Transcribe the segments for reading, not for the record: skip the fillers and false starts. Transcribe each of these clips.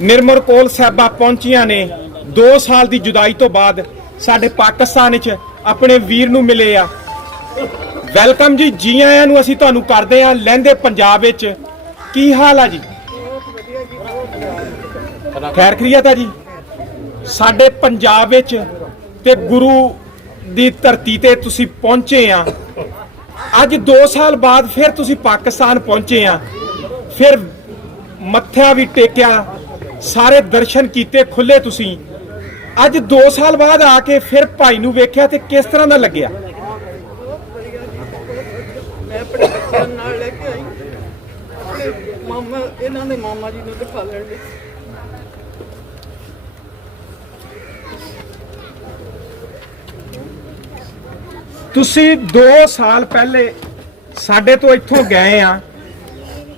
ਨਿਰਮਲ ਕੌਰ ਸਾਹਿਬਾ ਪਹੁੰਚੀਆਂ ਨੇ 2 ਸਾਲ ਦੀ ਜੁਦਾਈ ਤੋਂ ਬਾਅਦ ਸਾਡੇ ਪਾਕਿਸਤਾਨ ਵਿੱਚ ਆਪਣੇ ਵੀਰ ਨੂੰ ਮਿਲੇ ਆ। ਵੈਲਕਮ ਜੀ, ਜੀ ਆਇਆਂ ਨੂੰ ਅਸੀਂ ਤੁਹਾਨੂੰ ਕਰਦੇ ਆ ਲਹਿੰਦੇ ਪੰਜਾਬ ਵਿੱਚ। ਕੀ ਹਾਲ ਆ ਜੀ? ਖੈਰ ਖਰੀਅਤ ਆ ਜੀ। ਸਾਡੇ ਪੰਜਾਬ ਵਿੱਚ ਤੇ ਗੁਰੂ ਦੀ ਧਰਤੀ ਤੇ ਤੁਸੀਂ ਪਹੁੰਚੇ ਆ। ਅੱਜ 2 ਸਾਲ ਬਾਅਦ ਫਿਰ ਤੁਸੀਂ ਪਾਕਿਸਤਾਨ ਪਹੁੰਚੇ ਆ। ਫਿਰ ਮੱਥਾ ਵੀ ਟੇਕਿਆ, ਸਾਰੇ ਦਰਸ਼ਨ ਕੀਤੇ ਖੁੱਲੇ ਤੁਸੀਂ। ਅੱਜ 2 ਸਾਲ ਬਾਅਦ ਆ ਕੇ ਫਿਰ ਭਾਈ ਨੂੰ ਵੇਖਿਆ ਤੇ ਕਿਸ ਤਰ੍ਹਾਂ ਦਾ ਲੱਗਿਆ? ਮੈਂ ਆਪਣੇ ਬੱਚਿਆਂ ਨਾਲ ਲੈ ਕੇ ਆਈ, ਆਪਣੇ ਮਾਮਾ ਇਹਨਾਂ ਦੇ ਮਾਮਾ ਜੀ ਨੂੰ ਦਿਖਾ ਲੈਣ ਲਈ। ਤੁਸੀਂ 2 ਸਾਲ ਪਹਿਲੇ ਸਾਡੇ ਤੋਂ ਇੱਥੋਂ ਗਏ ਆ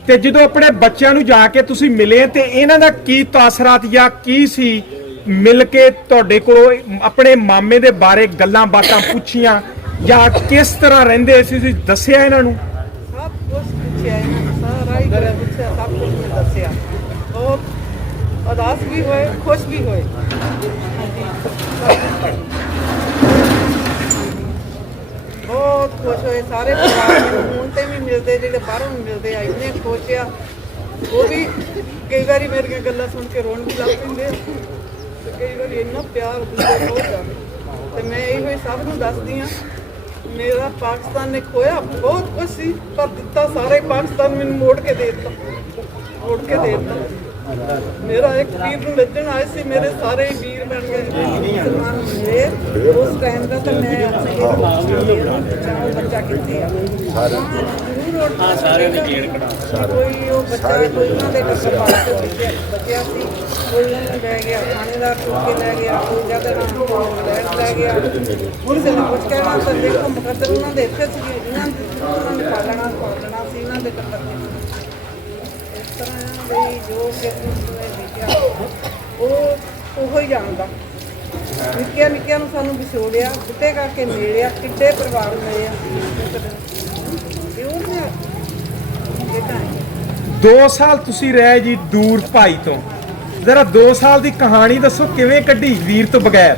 ਤੇ ਜਦੋਂ ਆਪਣੇ ਬੱਚਿਆਂ ਨੂੰ ਜਾ ਕੇ ਤੁਸੀਂ ਮਿਲੇ ਤੇ ਇਹਨਾਂ ਦਾ ਕੀ ਤਾਸਰਾਤ ਜਾਂ ਕੀ ਸੀ? ਮਿਲ ਕੇ ਤੁਹਾਡੇ ਕੋਲੋਂ ਆਪਣੇ ਮਾਮੇ ਦੇ ਬਾਰੇ ਗੱਲਾਂ ਬਾਤਾਂ ਪੁੱਛੀਆਂ ਜਾਂ ਕਿਸ ਤਰ੍ਹਾਂ ਰਹਿੰਦੇ ਸੀ ਤੁਸੀਂ ਦੱਸਿਆ ਇਹਨਾਂ ਨੂੰ? ਸਭ ਕੁਝ ਪੁੱਛਿਆ ਇਹਨਾਂ ਨੂੰ, ਸਾਰਾ ਹੀ ਗੱਲ ਪੁੱਛਿਆ, ਸਭ ਕੁਝ ਮੈਂ ਦੱਸਿਆ। ਬਹੁਤ ਉਦਾਸ ਵੀ ਹੋਏ, ਖੁਸ਼ ਵੀ ਹੋਏ। ਬਹੁਤ ਖੁਸ਼ ਹੋਏ ਸਾਰੇ ਪਰਿਵਾਰ ਨੂੰ। ਹੁਣ ਤੇ ਵੀ ਮਿਲਦੇ, ਜਿਹੜੇ ਬਾਹਰੋਂ ਮਿਲਦੇ ਆ, ਇੰਨੇ ਖੁਸ਼ ਆ। ਉਹ ਵੀ ਕਈ ਵਾਰੀ ਮੇਰੀਆਂ ਗੱਲਾਂ ਸੁਣ ਕੇ ਰੋਣ ਵੀ ਲੱਗ ਪੈਂਦੇ ਆ ਤੇ ਕਈ ਵਾਰੀ ਇੰਨਾ ਪਿਆਰ ਦਿੰਦੇ ਬਹੁਤ ਜ਼ਿਆਦਾ। ਤੇ ਮੈਂ ਇਹੋ ਹੀ ਸਭ ਨੂੰ ਦੱਸਦੀ ਹਾਂ, ਮੇਰਾ ਪਾਕਿਸਤਾਨ ਨੇ ਖੋਇਆ ਬਹੁਤ ਕੁਛ ਸੀ, ਪਰ ਦਿੱਤਾ ਸਾਰੇ ਪਾਕਿਸਤਾਨ ਮੈਨੂੰ ਮੋੜ ਕੇ ਦੇ ਦਿੱਤਾ, ਮੋੜ ਕੇ ਦੇ ਦਿੱਤਾ। ਮੇਰਾ ਇੱਕ ਵੀਰ ਨੂੰ ਲੱਜਣ ਆਏ ਸੀ, ਮੇਰੇ ਸਾਰੇ ਹੀ ਵੀਰ ਬਣ ਗਏ। ਸਲਮਾਨ ਮੇਰੇ ਉਸ ਟਾਈਮ ਦਾ ਤਾਂ ਮੈਂ ਬੱਚਾ ਕਿੱਥੇ ਆ ਸਾਰਿਆਂ ਨੇ ਜੇੜ ਕਢਾ, ਕੋਈ ਉਹ ਬੱਚਾ ਕੋਈ ਉਹਨਾਂ ਦੇ ਟੱਕਰ ਵਾਸਤੇ ਬਚਿਆ ਸੀ, ਕੋਈ ਉਹਨਾਂ ਨੂੰ ਲੈ ਗਿਆ ਥਾਣੇਦਾਰ ਚੁੱਕ ਕੇ ਲੈ ਗਿਆ, ਕੋਈ ਜਗ੍ਹਾ ਨਾਲ ਲੈਣ ਲੈ ਗਿਆ। ਕਿਸੇ ਨੇ ਕੁਝ ਕਹਿਣਾ ਤਾਂ ਦੇਖੋ ਮੁਕੱਦਰ ਉਹਨਾਂ ਦੇ ਇੱਥੇ ਸੀ, ਇਹਨਾਂ ਨੇ ਪਾਲਣਾ ਸੀ ਇਹਨਾਂ ਦੇ ਟੱਕਰ ਦੇ। ਇਸ ਤਰ੍ਹਾਂ ਦੇ ਜੋ ਕਿਸਮਤ ਨੇ ਲਿਖਿਆ ਉਹ ਹੀ ਜਾਣਦਾ। ਨਿੱਕਿਆਂ ਨਿੱਕਿਆਂ ਨੂੰ ਸਾਨੂੰ ਵਿਛੋੜਿਆ, ਬੁੱਢੇ ਕਰਕੇ ਮਿਲਿਆ, ਕਿੱਡੇ ਪਰਿਵਾਰ ਮਿਲੇ ਆ। 2 ਸਾਲ ਤੁਸੀਂ ਰਹੇ ਜੀ ਦੂਰ ਭਾਈ ਤੋਂ। ਜ਼ਰਾ 2 ਸਾਲ ਦੀ ਕਹਾਣੀ ਦੱਸੋ, ਕਿਵੇਂ ਕੱਢੀ ਵੀਰ ਤੋਂ ਬਗੈਰ?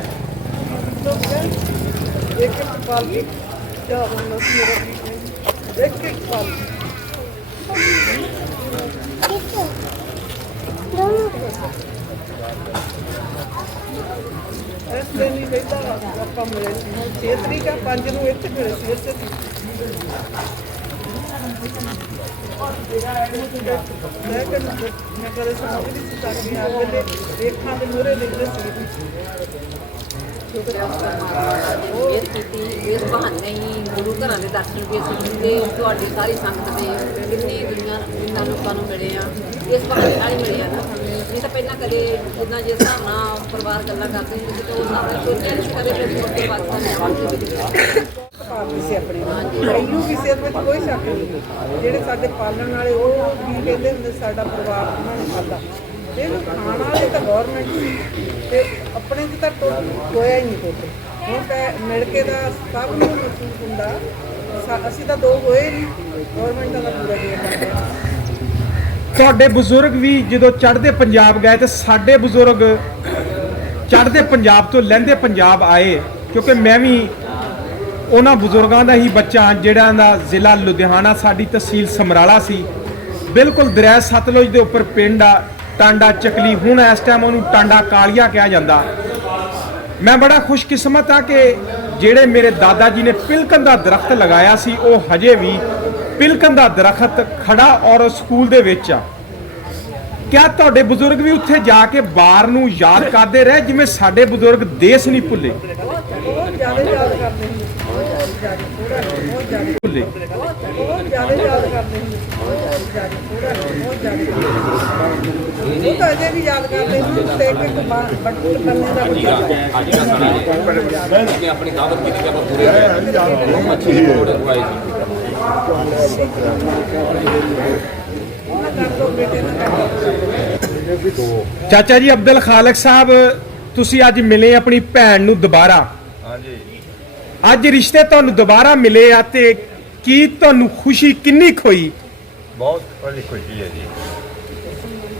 ਇੱਕ ਪਲ ਵੀ ਕਿਆ ਹੋਣਾ ਸੀ ਮੇਰਾ ਵੀਰ, ਇੱਕ ਪਲ। ਇਸ ਦਿਨ ਹੀ ਬੈਠਾ ਆਪਾਂ ਮਿਲੇ ਸੀ, ਹੁਣ 6 ਤਰੀਕ ਆ, 5 ਨੂੰ ਇੱਥੇ ਮਿਲੇ ਸੀ ਇੱਥੇ ਦੀ। ਮੈਂ ਕਦੇ ਸਮਝ ਨਹੀਂ ਸੀ ਸਕਦੀ, ਆ ਵੇਲੇ ਰੇਖਾਂ ਦੇ ਮੂਹਰੇ ਲਿਖਦੇ ਸੀ। ਮਿਹਰ ਕੀਤੀ, ਇਸ ਬਹਾਨੇ ਹੀ ਗੁਰੂ ਘਰਾਂ ਦੇ ਦਰਸ਼ਨ ਵੀ ਅਸੀਂ ਕੀਤੇ। ਤੁਹਾਡੀ ਸਾਰੀ ਸੰਗਤ ਦੇ ਕਿੰਨੀ ਦੁਨੀਆ ਇੰਨਾ ਲੋਕਾਂ ਨੂੰ ਮਿਲੇ ਆ, ਇਸ ਬਹਾਨੇ ਨਾਲ ਹੀ ਮਿਲੇ ਆ ਨਾ। ਨਹੀਂ ਤਾਂ ਪਹਿਲਾਂ ਕਦੇ ਜਿੱਦਾਂ ਜਿਸ ਹਿਸਾਬ ਨਾਲ ਪਰਿਵਾਰ ਗੱਲਾਂ ਕਰਦੇ ਹੁੰਦੇ ਸੀ ਤਾਂ ਉਹ ਹਿਸਾਬ ਨਾਲ ਸੋਚਿਆ ਨਹੀਂ ਕਦੇ ਫਿਰ ਮੁੜ ਕੇ ਪਾਕਿਸਤਾਨ ਜਾਵਾਂਗੇ। ਸੀ ਆਪਣੇ ਇਹਨੂੰ ਕਿਸੇ ਵਿੱਚ ਕੋਈ ਸ਼ੱਕ ਨਹੀਂ। ਜਿਹੜੇ ਸਾਡੇ ਪਾਲਣ ਵਾਲੇ ਉਹ ਵੀ ਕਹਿੰਦੇ ਹੁੰਦੇ ਸਾਡਾ ਪਰਿਵਾਰ ਉਹਨਾਂ ਨੇ ਖਾਧਾ, ਤੇ ਖਾਣ ਵਾਲੇ ਤਾਂ ਗੌਰਮੈਂਟ ਸੀ ਤੇ ਆਪਣੇ 'ਚ ਤਾਂ ਹੋਇਆ ਹੀ ਨਹੀਂ ਕੁਛ। ਹੁਣ ਤਾਂ ਮਿਲ ਕੇ ਤਾਂ ਸਭ ਨੂੰ ਮਹਿਸੂਸ ਹੁੰਦਾ, ਅਸੀਂ ਤਾਂ 2 ਹੋਏ ਨਹੀਂ, ਗੌਰਮੈਂਟਾਂ ਦਾ ਪੂਰਾ ਗਿਆ। ਤੁਹਾਡੇ ਬਜ਼ੁਰਗ ਵੀ ਜਦੋਂ ਚੜ੍ਹਦੇ ਪੰਜਾਬ ਗਏ ਤੇ ਸਾਡੇ ਬਜ਼ੁਰਗ ਚੜ੍ਹਦੇ ਪੰਜਾਬ ਤੋਂ ਲਹਿੰਦੇ ਪੰਜਾਬ ਆਏ, ਕਿਉਂਕਿ ਮੈਂ ਵੀ ਉਹਨਾਂ ਬਜ਼ੁਰਗਾਂ ਦਾ ਹੀ ਬੱਚਾ ਜਿਹੜਾ ਦਾ ਜ਼ਿਲ੍ਹਾ ਲੁਧਿਆਣਾ, ਸਾਡੀ ਤਹਿਸੀਲ ਸਮਰਾਲਾ ਸੀ। ਬਿਲਕੁਲ ਦਰਿਆ ਸਤਲੁਜ ਦੇ ਉੱਪਰ ਪਿੰਡ ਆ ਟਾਂਡਾ ਚੱਕਲੀ। ਹੁਣ ਇਸ ਟਾਈਮ ਉਹਨੂੰ ਟਾਂਡਾ ਕਾਲੀਆ ਕਿਹਾ ਜਾਂਦਾ। ਮੈਂ ਬੜਾ ਖੁਸ਼ਕਿਸਮਤ ਆ ਕਿ ਜਿਹੜੇ ਮੇਰੇ ਦਾਦਾ ਜੀ ਨੇ ਪਿਲਕਣ ਦਾ ਦਰਖਤ ਲਗਾਇਆ ਸੀ, ਉਹ ਹਜੇ ਵੀ ਪਿਲਕਣ ਦਾ ਦਰਖਤ ਖੜਾ ਔਰ ਸਕੂਲ ਦੇ ਵਿੱਚ ਆ। ਕਿਆ ਤੁਹਾਡੇ ਬਜ਼ੁਰਗ ਵੀ ਉੱਥੇ ਜਾ ਕੇ ਬਾਰ ਨੂੰ ਯਾਦ ਕਰਦੇ ਰਹੇ ਜਿਵੇਂ ਸਾਡੇ ਬਜ਼ੁਰਗ ਦੇਸ਼ ਨਹੀਂ ਭੁੱਲੇ? ਬਹੁਤ ਜ਼ਿਆਦਾ ਯਾਦ ਕਰਦੇ ਨੇ, ਬਹੁਤ ਜ਼ਿਆਦਾ, ਬਹੁਤ ਜ਼ਿਆਦਾ ਭੁੱਲੇ, ਬਹੁਤ ਜ਼ਿਆਦਾ ਯਾਦ ਕਰਦੇ ਨੇ, ਬਹੁਤ ਜ਼ਿਆਦਾ, ਬਹੁਤ ਜ਼ਿਆਦਾ। ਉਹ ਤਾਂ ਅਜੇ ਵੀ ਯਾਦ ਕਰਦੇ ਨੇ ਤੇ ਇੱਕ ਬੱਟੂ ਬੰਨੇ ਦਾ ਆਪਣੀ ਦਾਵਤ ਕੀਤੀ ਆਪਾਂ ਪੂਰੇ ਹੋਏ ਅੱਛੀ ਰਿਪੋਰਟ ਕਰਵਾਈ ਸੀ। ਚਾਚਾ ਜੀ ਅਬਦੁਲ ਖਾਲਕ ਸਾਹਿਬ, ਤੁਸੀਂ ਅੱਜ ਮਿਲੇ ਆਪਣੀ ਭੈਣ ਨੂੰ ਦੁਬਾਰਾ। ਹਾਂਜੀ, ਅੱਜ ਰਿਸ਼ਤੇ ਤੁਹਾਨੂੰ ਦੁਬਾਰਾ ਮਿਲੇ ਆ ਤੇ ਕੀ ਤੁਹਾਨੂੰ ਖੁਸ਼ੀ ਕਿੰਨੀ ਕੁ ਹੋਈ? ਬਹੁਤ ਬੜੀ ਖੁਸ਼ੀ ਹੈ ਜੀ।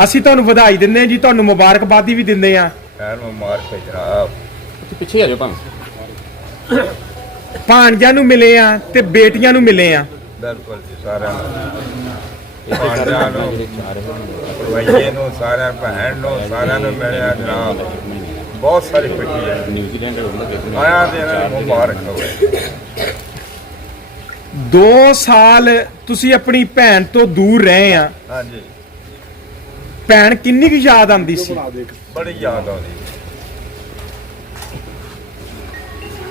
ਅਸੀਂ ਤੁਹਾਨੂੰ ਵਧਾਈ ਦਿੰਦੇ ਹਾਂ ਜੀ, ਤੁਹਾਨੂੰ ਮੁਬਾਰਕਬਾਦੀ ਵੀ ਦਿੰਦੇ ਆ। ਖੈਰ ਮੁਬਾਰਕ ਜਨਾਬ। ਪਿੱਛੇ ਆ ਜਾਓ ਭਾਵੇਂ। ਭਾਣਜਿਆਂ ਨੂੰ ਮਿਲੇ ਆ ਤੇ ਬੇਟੀਆਂ ਨੂੰ ਮਿਲੇ ਆ। ਬਿਲਕੁਲ ਜੀ, ਸਾਰਿਆਂ ਨੂੰ ਜਿਹੜੇ ਚਾਰ ਭਰਵਾਈਏ ਨੂੰ, ਸਾਰਿਆਂ ਭੈਣ ਨੂੰ, ਸਾਰਿਆਂ ਨੂੰ ਮਿਲਿਆ ਜਨਾਬ। ਬਹੁਤ ਸਾਰੀ ਖੁਸ਼ੀ ਹੈ। ਨਿਊਜ਼ੀਲੈਂਡ ਆਇਆ ਤੇ ਇਹਨਾਂ ਨੂੰ ਮੁਬਾਰਕ ਹੋਵੇ। 2 ਸਾਲ ਤੁਸੀਂ ਆਪਣੀ ਭੈਣ ਤੋਂ ਦੂਰ ਰਹੇ ਆ। ਹਾਂਜੀ, ਭੈਣ ਕਿੰਨੀ ਕੁ ਯਾਦ ਆਉਂਦੀ ਸੀ ਬੜੀ ਯਾਦ ਆਉਂਦੀ।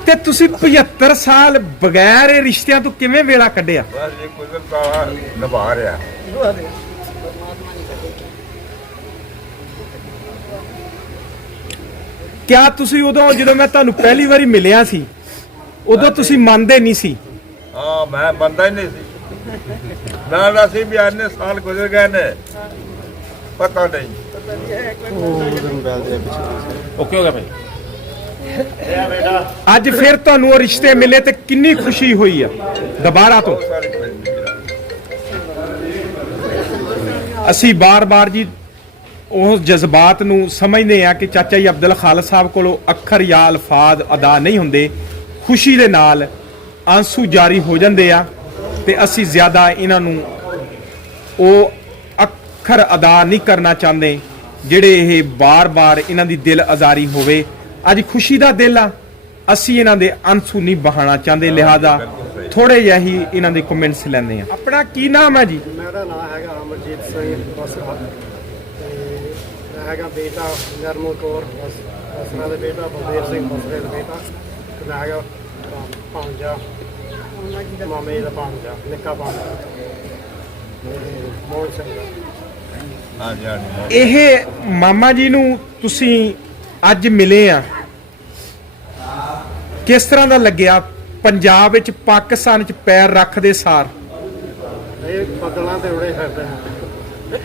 ਤੇ ਤੁਸੀਂ 75 ਸਾਲ ਬਗੈਰ ਇਹ ਰਿਸ਼ਤਿਆਂ ਤੋਂ ਕਿਵੇਂ ਵੇਲਾ ਕੱਢਿਆ? ਬਸ ਜੀ ਕੁਦਰਤ ਨਿਭਾ ਰਿਹਾ। ਕਿਆ ਤੁਸੀਂ ਉਦੋਂ ਜਦੋਂ ਮੈਂ ਤੁਹਾਨੂੰ ਪਹਿਲੀ ਵਾਰੀ ਮਿਲਿਆ ਸੀ ਉਦੋਂ ਤੁਸੀਂ ਮੰਨਦੇ ਨਹੀਂ ਸੀ? ਹਾਂ, ਮੈਂ ਬੰਦਾ ਹੀ ਨਹੀਂ ਸੀ। ਨਾਲ ਅਸੀਂ ਵੀ ਇੰਨੇ ਸਾਲ ਗੁਜ਼ਰ ਗਏ ਨੇ, ਪਤਾ ਨਹੀਂ। ਓਕੇ ਹੋ ਗਿਆ ਭਾਈ। ਅੱਜ ਫਿਰ ਤੁਹਾਨੂੰ ਉਹ ਰਿਸ਼ਤੇ ਮਿਲੇ ਤੇ ਕਿੰਨੀ ਖੁਸ਼ੀ ਹੋਈ ਆ ਦੁਬਾਰਾ ਤੋਂ। ਬਹੁਤ ਸਾਰੀ ਖੁਸ਼ੀ ਜਨਾਬ। ਅਸੀਂ ਬਾਰ-ਬਾਰ ਜੀ ਉਸ ਜਜ਼ਬਾਤ ਨੂੰ ਸਮਝਦੇ ਆ ਕਿ ਚਾਚਾ ਜੀ ਅਬਦੁਲ ਖਾਲਦ ਸਾਹਿਬ ਕੋਲੋਂ ਅੱਖਰ ਜਾਂ ਅਲਫਾਜ਼ ਅਦਾ ਨਹੀਂ ਹੁੰਦੇ। ਖੁਸ਼ੀ ਦੇ ਨਾਲ ਆਂਸੂ ਜਾਰੀ ਹੋ ਜਾਂਦੇ ਆ ਤੇ ਅਸੀਂ ਜ਼ਿਆਦਾ ਇਹਨਾਂ ਨੂੰ ਉਹ ਅੱਖਰ ਅਦਾ ਨਹੀਂ ਕਰਨਾ ਚਾਹੁੰਦੇ ਜਿਹੜੇ ਇਹ ਬਾਰ-ਬਾਰ ਇਹਨਾਂ ਦੀ ਦਿਲ ਆਜ਼ਾਰੀ ਹੋਵੇ। ਅੱਜ ਖੁਸ਼ੀ ਦਾ ਦਿਲ ਆ, ਅਸੀਂ ਇਹਨਾਂ ਦੇ ਆਂਸੂ ਨਹੀਂ ਬਹਾਉਣਾ ਚਾਹੁੰਦੇ, ਲਿਹਾਜ਼ਾ ਥੋੜੇ ਜਿਹੇ ਹੀ ਇਹਨਾਂ ਦੇ ਕਮੈਂਟਸ ਲੈਂਦੇ ਆ। ਆਪਣਾ ਕੀ ਨਾਮ ਹੈ ਜੀ? ਮੇਰਾ ਨਾਮ ਹੈਗਾ ਅਮਰਜੀਤ ਸਿੰਘ ਬਸਰਾ ਤੇ ਮੈਂ ਹੈਗਾ ਬੇਟਾ ਨਰਮਲ ਕੌਰ ਬਸਰਾ ਦੇ ਬੇਟਾ, ਬਲਦੇਵ ਸਿੰਘ ਬਸਰੇ ਦਾ ਬੇਟਾ ਤੇ ਮੈਂ ਹੈਗਾ ਭਾਂਜਾ ਮਾਮੇ ਦਾ ਭਾਂਜਾ, ਨਿੱਕਾ ਭਾਂਜਾ ਮੋਹਨ ਸਿੰਘ ਦਾ। ਹਾਂਜੀ ਹਾਂਜੀ। ਇਹ ਮਾਮਾ ਜੀ ਨੂੰ ਤੁਸੀਂ ਅੱਜ ਮਿਲੇ ਆ, ਕਿਸ ਤਰ੍ਹਾਂ ਦਾ ਲੱਗਿਆ ਪੰਜਾਬ ਵਿੱਚ ਪਾਕਿਸਤਾਨ 'ਚ ਪੈਰ ਰੱਖਦੇ ਸਾਰ? ਇਹ ਬੱਦਲਾਂ ਤੇ ਉੜੇ ਫਿਰਦੇ ਨੇ,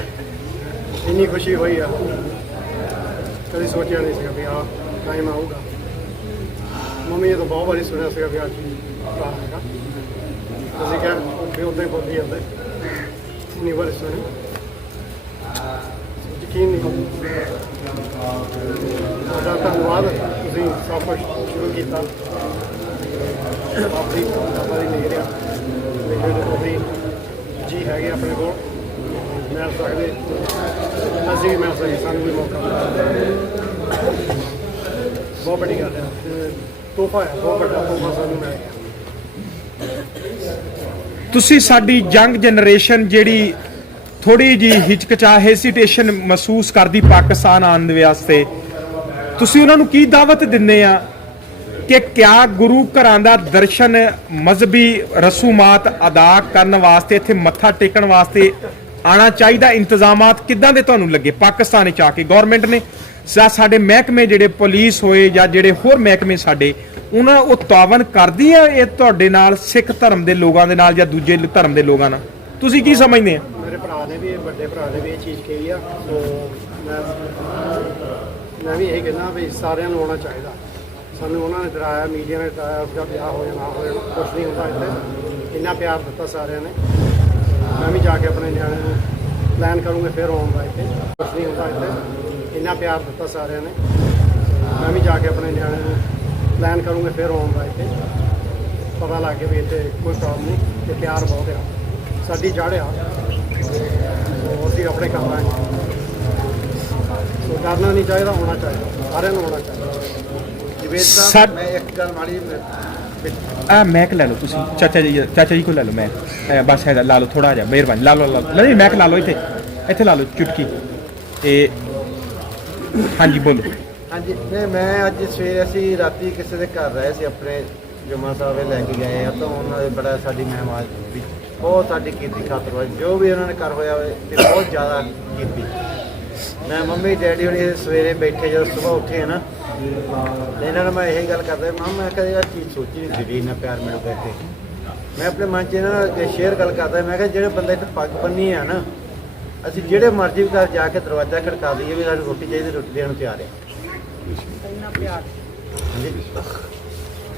ਇੰਨੀ ਖੁਸ਼ੀ ਹੋਈ ਆ, ਕਦੀ ਸੋਚਿਆ ਨਹੀਂ ਸੀਗਾ ਵੀ ਆਹ ਟਾਈਮ ਆਊਗਾ। ਮੰਮੀ ਇਹ ਤਾਂ ਬਹੁਤ ਵਾਰੀ ਸੁਣਿਆ ਸੀਗਾ ਵੀ ਅੱਜ ਤਾਂ ਹੈਗਾ, ਅਸੀਂ ਕਿਹਾ ਵੀ ਉਦਾਂ ਹੀ ਬੋਲੀ ਜਾਂਦੇ, ਇੰਨੀ ਵਾਰੀ ਸੁਣੀ, ਯਕੀਨ ਨਹੀਂ। ਤੁਹਾਡਾ ਧੰਨਵਾਦ, ਤੁਸੀਂ ਸਭ ਕੁਛ ਸ਼ੁਰੂ ਕੀਤਾ। ਆਪਣੀ ਆਪਣੀ ਨਹੀਂ ਰਿਹਾ ਲੇਕਿਨ ਉਹੀ ਜੀ ਹੈਗੇ ਆਪਣੇ ਕੋਲ, ਮਿਲ ਸਕਦੇ, ਅਸੀਂ ਵੀ ਮਿਲ ਸਕਦੇ, ਸਾਨੂੰ ਵੀ ਮੌਕਾ ਮਿਲਿਆ। ਬਹੁਤ ਵੱਡੀ ਗੱਲ ਹੈ, ਤੋਹਫਾ ਹੈ, ਬਹੁਤ ਵੱਡਾ ਤੋਹਫਾ ਸਾਨੂੰ ਮਿਲ ਗਿਆ। ਤੁਸੀਂ ਸਾਡੀ ਯੰਗ ਜਨਰੇਸ਼ਨ ਜਿਹੜੀ ਥੋੜੀ ਜੀ ਹਿਚਕਚਾ ਹੈਸੀਟੇਸ਼ਨ ਮਹਿਸੂਸ ਕਰਦੀ ਪਾਕਿਸਤਾਨ ਆਉਣ ਦੇ ਵਾਸਤੇ, ਤੁਸੀਂ ਉਹਨਾਂ ਨੂੰ ਕੀ ਦਾਵਤ ਦਿੰਦੇ ਆ ਕਿ ਕਿਆ ਗੁਰੂ ਘਰਾਂ ਦਾ ਦਰਸ਼ਨ, ਮਜ਼ਹਬੀ ਰਸੂਮਾਤ ਅਦਾ ਕਰਨ ਵਾਸਤੇ, ਇੱਥੇ ਮੱਥਾ ਟੇਕਣ ਵਾਸਤੇ ਆਣਾ ਚਾਹੀਦਾ? ਇੰਤਜ਼ਾਮਾਤ ਕਿੱਦਾਂ ਦੇ ਤੁਹਾਨੂੰ ਲੱਗੇ ਪਾਕਿਸਤਾਨ ਵਿੱਚ ਆ ਕੇ? ਗਵਰਨਮੈਂਟ ਨੇ ਜਾਂ ਸਾਡੇ ਮਹਿਕਮੇ ਜਿਹੜੇ ਪੁਲਿਸ ਹੋਏ ਜਾਂ ਜਿਹੜੇ ਹੋਰ ਮਹਿਕਮੇ ਸਾਡੇ, ਉਹਨਾਂ ਉਹ ਤਾਵਨ ਕਰਦੀ ਆ ਇਹ ਤੁਹਾਡੇ ਨਾਲ, ਸਿੱਖ ਧਰਮ ਦੇ ਲੋਕਾਂ ਦੇ ਨਾਲ ਜਾਂ ਦੂਜੇ ਧਰਮ ਦੇ ਲੋਕਾਂ ਨਾਲ? ਤੁਸੀਂ ਕੀ ਸਮਝਦੇ ਆ? ਮੇਰੇ ਭਰਾ ਨੇ ਵੀ, ਵੱਡੇ ਭਰਾ ਨੇ ਵੀ ਇਹ ਚੀਜ਼ ਕਹੀ ਆ, ਸੋ ਮੈਂ ਵੀ ਇਹ ਕਹਿੰਦਾ ਵੀ ਸਾਰਿਆਂ ਨੂੰ ਆਉਣਾ ਚਾਹੀਦਾ। ਸਾਨੂੰ ਉਹਨਾਂ ਨੇ ਡਰਾਇਆ, ਮੀਡੀਆ ਨੇ ਡਰਾਇਆ, ਉਸਦਾ ਵਿਆਹ ਹੋ ਜਾਣਾ, ਹੋ ਜਾਣਾ, ਕੁਛ ਨਹੀਂ ਹੁੰਦਾ ਇੱਥੇ। ਇੰਨਾ ਪਿਆਰ ਦਿੱਤਾ ਸਾਰਿਆਂ ਨੇ, ਮੈਂ ਵੀ ਜਾ ਕੇ ਆਪਣੇ ਨਿਆਣੇ ਨੂੰ ਪਲਾਨ ਕਰੂੰਗਾ ਫਿਰ ਆਉਣ ਦਾ ਇੱਥੇ, ਕੁਛ ਨਹੀਂ ਹੁੰਦਾ ਇੱਥੇ। ਇੰਨਾ ਪਿਆਰ ਦਿੱਤਾ ਸਾਰਿਆਂ ਨੇ, ਮੈਂ ਵੀ ਜਾ ਕੇ ਆਪਣੇ ਨਿਆਣੇ ਨੂੰ ਪਲਾਨ ਕਰੂੰਗਾ ਫਿਰ ਆਉਣ ਦਾ ਇੱਥੇ। ਪਤਾ ਲੱਗ ਗਿਆ ਵੀ ਇੱਥੇ ਕੋਈ ਪ੍ਰੋਬਲਮ ਨਹੀਂ, ਤੇ ਪਿਆਰ ਬਹੁਤ ਆ, ਸਾਡੀ ਜੜ੍ਹ ਆ, ਸੋ ਅਸੀਂ ਆਪਣੇ ਕੰਮ ਆਏ। ਸੋ ਡਰਨਾ ਨਹੀਂ ਚਾਹੀਦਾ, ਹੋਣਾ ਚਾਹੀਦਾ, ਸਾਰਿਆਂ ਨੂੰ ਹੋਣਾ ਚਾਹੀਦਾ। ਮੈਂ ਇੱਕ ਗੱਲ ਮਾੜੀ ਆ ਮੈਕ ਲੈ ਲਓ ਤੁਸੀਂ, ਚਾਚਾ ਜੀ ਕੋਲ ਲੈ ਲਓ ਮੈਕ, ਬਸ ਹੈ ਲਾ ਲਓ ਥੋੜਾ ਜਿਹਾ, ਮਿਹਰਬਾਨੀ ਲਾ ਲਓ, ਨਹੀਂ ਮੈਕ ਲਾ ਲਓ, ਇੱਥੇ ਲਾ ਲਓ ਚੁਟਕੀ। ਤੇ ਹਾਂਜੀ ਬੋਲੋ। ਹਾਂਜੀ, ਨਹੀਂ ਮੈਂ ਅੱਜ ਸਵੇਰੇ ਅਸੀਂ ਰਾਤੀ ਕਿਸੇ ਦੇ ਘਰ ਰਹੇ ਸੀ, ਆਪਣੇ ਜੁਮਾ ਸਾਹਿਬ ਲੈ ਕੇ ਗਏ ਆ, ਤਾਂ ਉਹਨਾਂ ਦੇ ਬੜਾ ਸਾਡੀ ਮਹਿਮਾਨ ਵੀ ਬਹੁਤ ਸਾਡੀ ਕੀਤੀ ਖਾਤਰ, ਜੋ ਵੀ ਉਹਨਾਂ ਨੇ ਕਰ ਹੋਇਆ ਤੇ ਬਹੁਤ ਜ਼ਿਆਦਾ ਕੀਤੀ। ਮੈਂ ਮੰਮੀ ਡੈਡੀ ਹੁਣੀ ਸਵੇਰੇ ਬੈਠੇ ਜਦੋਂ ਸਵੇਰ ਉੱਠੇ ਆ ਨਾ, ਤੇ ਇਹਨਾਂ ਨੂੰ ਮੈਂ ਇਹੀ ਗੱਲ ਕਰਦਾ, ਮੈਂ ਕਦੇ ਯਾਰ ਚੀਜ਼ ਸੋਚੀ ਨਹੀਂ ਸੀ ਇੰਨਾ ਪਿਆਰ ਮਿਲੂਗਾ ਇੱਥੇ। ਮੈਂ ਆਪਣੇ ਮਨ 'ਚ ਇਹਨਾਂ ਨਾਲ ਸ਼ੇਅਰ ਗੱਲ ਕਰਦਾ, ਮੈਂ ਕਿਹਾ ਜਿਹੜੇ ਬੰਦੇ ਇੱਥੇ ਪੱਗ ਬੰਨੀ ਆ ਨਾ, ਅਸੀਂ ਜਿਹੜੇ ਮਰਜ਼ੀ ਘਰ ਜਾ ਕੇ ਦਰਵਾਜ਼ਾ ਖੜਕਾ ਦਈਏ ਵੀ ਸਾਨੂੰ ਰੋਟੀ ਚਾਹੀਦੀ, ਰੋਟੀ ਦੇਣ ਨੂੰ ਤਿਆਰ ਆ। ਹਾਂਜੀ,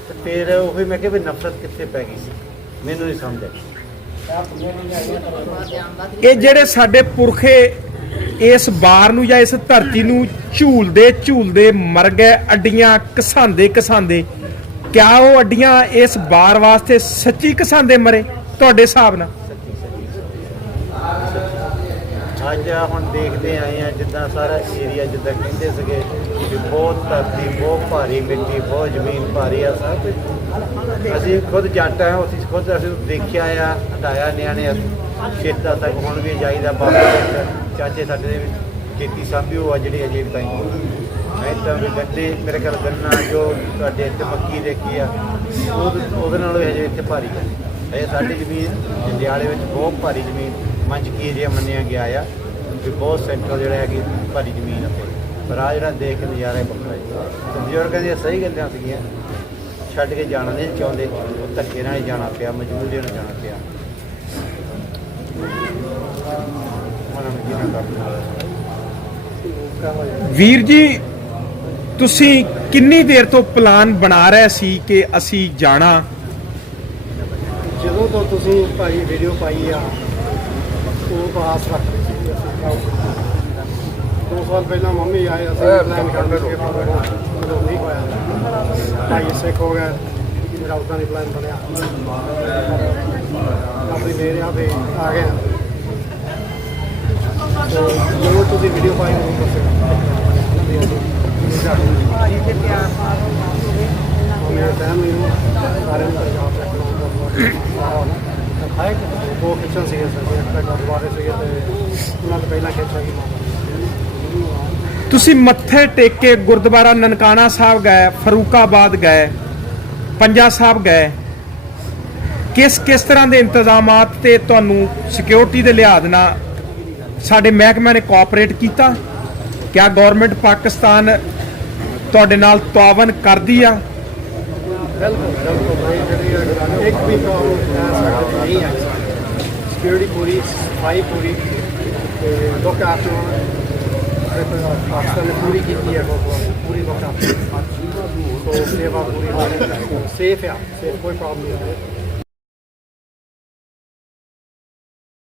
ਤੇ ਫਿਰ ਉਹ ਮੈਂ ਕਿਹਾ ਵੀ ਨਫ਼ਰਤ ਕਿੱਥੇ ਪੈ ਗਈ ਸੀ, ਮੈਨੂੰ ਨਹੀਂ ਸਮਝ ਆਈ। ਇਹ ਜਿਹੜੇ ਸਾਡੇ ਪੁਰਖੇ ਇਸ ਬਾਰ ਨੂੰ ਜਾਂ ਇਸ ਧਰਤੀ ਨੂੰ ਝੂਲਦੇ ਝੂਲਦੇ ਮਰ ਗਏ, ਅੱਡੀਆਂ ਘਸਾਉਂਦੇ ਘਸਾਉਂਦੇ। ਕਿਆ ਉਹ ਅੱਡੀਆਂ ਇਸ ਬਾਰ ਵਾਸਤੇ ਸੱਚੀ ਘਸਾਉਂਦੇ ਮਰੇ ਤੁਹਾਡੇ ਹਿਸਾਬ ਨਾਲ? ਅੱਜ ਹੁਣ ਦੇਖਦੇ ਆਏ ਆ ਜਿੱਦਾਂ ਸਾਰਾ ਏਰੀਆ ਜਿੱਦਾਂ ਕਹਿੰਦੇ ਸੀਗੇ ਵੀ ਬਹੁਤ ਧਰਤੀ, ਬਹੁਤ ਭਾਰੀ ਮਿੱਟੀ, ਬਹੁਤ ਜ਼ਮੀਨ ਭਾਰੀ ਆ ਸਭ ਕੁਝ। ਅਸੀਂ ਖੁਦ ਜੱਟ ਆ, ਅਸੀਂ ਖੁਦ ਅਸੀਂ ਦੇਖਿਆ ਆ, ਹਟਾਇਆ ਨਿਆਣੇ ਖੇਤਾਂ ਤੱਕ ਹੁਣ ਵੀ ਜਾਈਦਾ। ਬਾਬਾ ਜੀ ਚਾਚੇ ਸਾਡੇ ਦੇ ਖੇਤੀ ਸਾਂਭੀ ਉਹ ਆ ਜਿਹੜੀ ਅਜੇ ਤਾਈਂ ਮੈਂ ਤਾਂ ਵੀ ਗੱਡੇ ਮੇਰੇ ਕੋਲ ਗੰਨਾ ਜੋ ਤੁਹਾਡੇ ਇੱਥੇ ਮੱਕੀ ਦੇਖੀ ਆ ਉਹਦੇ ਨਾਲੋਂ ਹਜੇ ਇੱਥੇ ਭਾਰੀ ਹੈ। ਇਹ ਸਾਡੀ ਜ਼ਮੀਨ ਜੰਡਿਆਲੇ ਵਿੱਚ ਬਹੁਤ ਭਾਰੀ ਜ਼ਮੀਨ ਮੰਝਕੀ ਏਰੀਆ ਮੰਨਿਆ ਗਿਆ ਆ ਵੀ ਬਹੁਤ ਸੈਂਟਰ ਜਿਹੜਾ ਹੈਗੀ ਭਾਰੀ ਜ਼ਮੀਨ ਆ। ਪਰ ਆ ਜਿਹੜਾ ਦੇਖ ਕੇ ਨਜ਼ਾਰਾ ਹੀ ਵੱਖਰਾ ਹੈ। ਬਜ਼ੁਰਗਾਂ ਦੀਆਂ ਸਹੀ ਗੱਲਾਂ ਸੀਗੀਆਂ, ਛੱਡ ਕੇ ਜਾਣਾ ਨਹੀਂ ਚਾਹੁੰਦੇ, ਉਹ ਧੱਕੇ ਨਾਲ ਹੀ ਜਾਣਾ ਪਿਆ, ਮਜਬੂਰੀ ਨਾਲ ਜਾਣਾ ਪਿਆ। ਵੀਰ ਜੀ, ਤੁਸੀਂ ਕਿੰਨੀ ਦੇਰ ਤੋਂ ਪਲਾਨ ਬਣਾ ਰਹੇ ਸੀ ਕਿ ਅਸੀਂ ਜਾਣਾ? ਜਦੋਂ ਤੋਂ ਤੁਸੀਂ ਭਾਈ ਵੀਡੀਓ ਪਾਈ ਆ ਉਹ ਆਸ ਰੱਖਦੇ ਸੀ ਅਸੀਂ ਆਓ। 2 ਸਾਲ ਪਹਿਲਾਂ ਮੰਮੀ ਆਏ, ਅਸੀਂ ਪਲਾਨ ਕਰਦੇ ਸੀ ਜਦੋਂ ਨਹੀਂ ਹੋਇਆ। ਭਾਈ ਸਿੱਖ ਹੋ ਗਏ, ਮੇਰਾ ਉੱਦਾਂ ਨਹੀਂ ਪਲਾਨ ਬਣਿਆ। ਆਪਣੀ ਮੇਰੇ ਆਪੇ ਆ ਗਏ। ਜਦੋਂ ਤੁਸੀਂ ਵੀਡੀਓ ਪਾਈ ਉਹ ਭਾਜੀ ਦੇ ਪਿਆਰ ਨਾਲ ਮੇਰੇ ਫੈਮਿਲੀ ਨੂੰ ਸਾਰਿਆਂ ਨੂੰ ਪੰਜਾਬ ਰੱਖਣਾ ਦਿਖਾਏ ਕਿ ਦੋ ਖਿੱਚਣ ਸੀਗੇ ਸਰ, ਇੱਕ ਤਾਂ ਗੁਰਦੁਆਰੇ ਸੀਗੇ ਤੇ ਉਹਨਾਂ ਤੋਂ ਪਹਿਲਾਂ ਖਿੱਚਾ ਗਈ ਮਾਤਾ। ਤੁਸੀਂ ਮੱਥੇ ਟੇਕ ਕੇ ਗੁਰਦੁਆਰਾ ਨਨਕਾਣਾ ਸਾਹਿਬ ਗਏ, ਫਰੂਕਾਬਾਦ ਗਏ, ਪੰਜਾ ਸਾਹਿਬ ਗਏ। ਕਿਸ ਤਰ੍ਹਾਂ ਦੇ ਇੰਤਜ਼ਾਮਾਤ ਤੇ ਤੁਹਾਨੂੰ ਸਿਕਿਉਰਿਟੀ ਦੇ ਲਿਹਾਜ਼ ਨਾਲ ਸਾਡੇ ਮਹਿਕਮੇ ਨੇ ਕੋਆਪਰੇਟ ਕੀਤਾ? ਕਿਆ ਗਵਰਨਮੈਂਟ ਪਾਕਿਸਤਾਨ ਤੁਹਾਡੇ ਨਾਲ ਤਾਵਨ ਕਰਦੀ ਆ? ਬਿਲਕੁਲ ਜਿਹੜੀ ਇੱਕ ਵੀ ਪ੍ਰੋਬਲਮ ਨਹੀਂ ਹੈ। ਸਿਕਿਉਰਿਟੀ ਪੂਰੀ, ਸਫਾਈ ਪੂਰੀ ਤੇ ਲੋਕ ਆਫਟਰ ਪਾਕਿਸਤਾਨ ਨੇ ਪੂਰੀ ਕੀਤੀ ਹੈ। ਪੂਰੀ ਲੋਕ ਆਫਟਰ ਸੇਵਾ ਪੂਰੀ ਸੇਫ ਆ, ਸੇਫ ਕੋਈ ਪ੍ਰੋਬਲਮ ਨਹੀਂ ਹੈ।